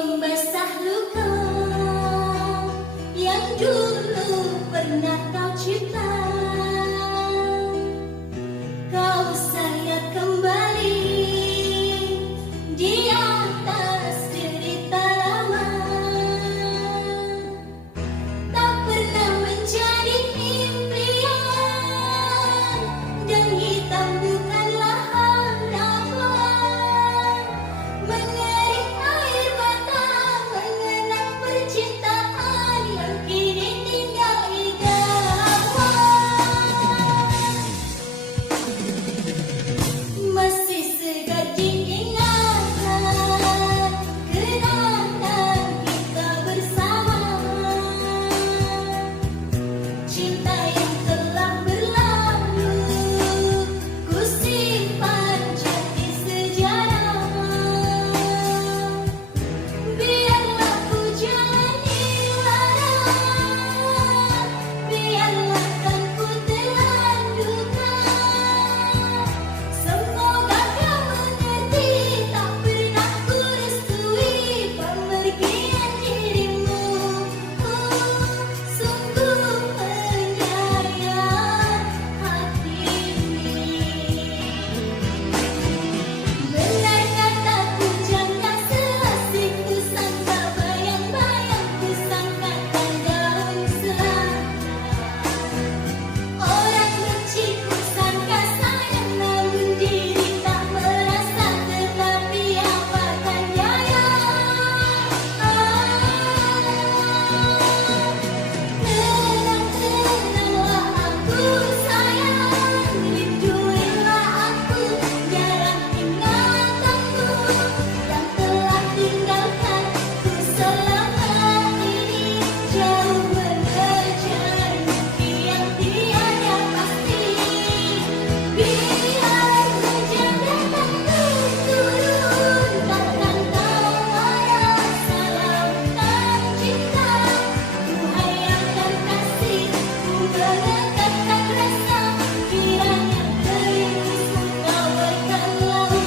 pembasah luka yang dulu pernah kau cipta. Kau saya kembali di atas derita lama. Tak pernah menjadi impian dan hitam bukanlah harapan. Mengalir air mata mengenang percintaan yang kini tinggal idaman. Masih segar diingatan kenangan kita bersama. Cinta yang telah berlalu ku simpan jadi sejarah. Biarlah hujan hilang, biarlah kan ku telan duka. Semoga kau mengerti, tak pernah ku restui pemergian dirimu. Sungguh penyayang hati ini. Benar kataku, jangan selasih ku sangka, bayang-bayang ku sangkakan daun selada. Orang benci ku sangka sayang, namun diri tak merasa, tetapi apakan daya. Tenang-tenanglah aku sayang, rinduilah aku dalam ingatanmu yang telah tinggalkan ku selama ini. Jauh mengejar mimpi yang tiada pasti. Biar hujan datang turun, takkan kau marah. Salamkan cinta, ku hayalkan kasih, ku melekatkan rasa. Kiranya gerimismu kau berkelautan.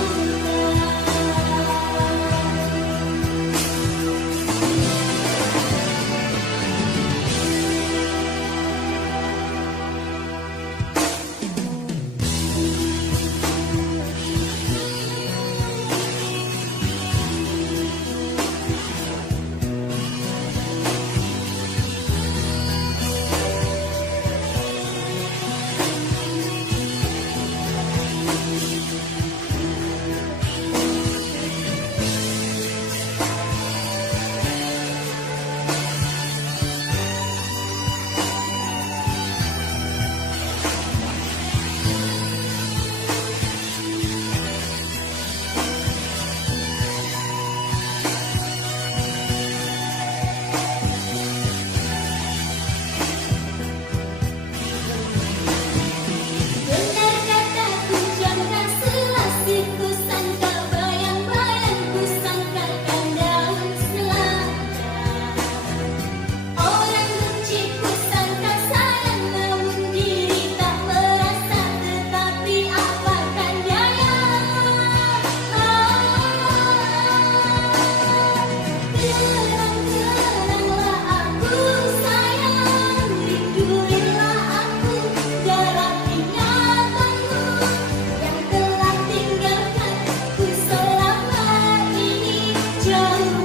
Benar kataku, jangan selasih ku sangka, bayang-bayang ku sangkakan daun selada. Orang benci ku sangka sayang, namun diri tak merasa, tetapi apakan daya. Tenang-tenanglah aku sayang, rinduilah aku dalam ingatanmu yang telah tinggalkan ku selama ini. Jauh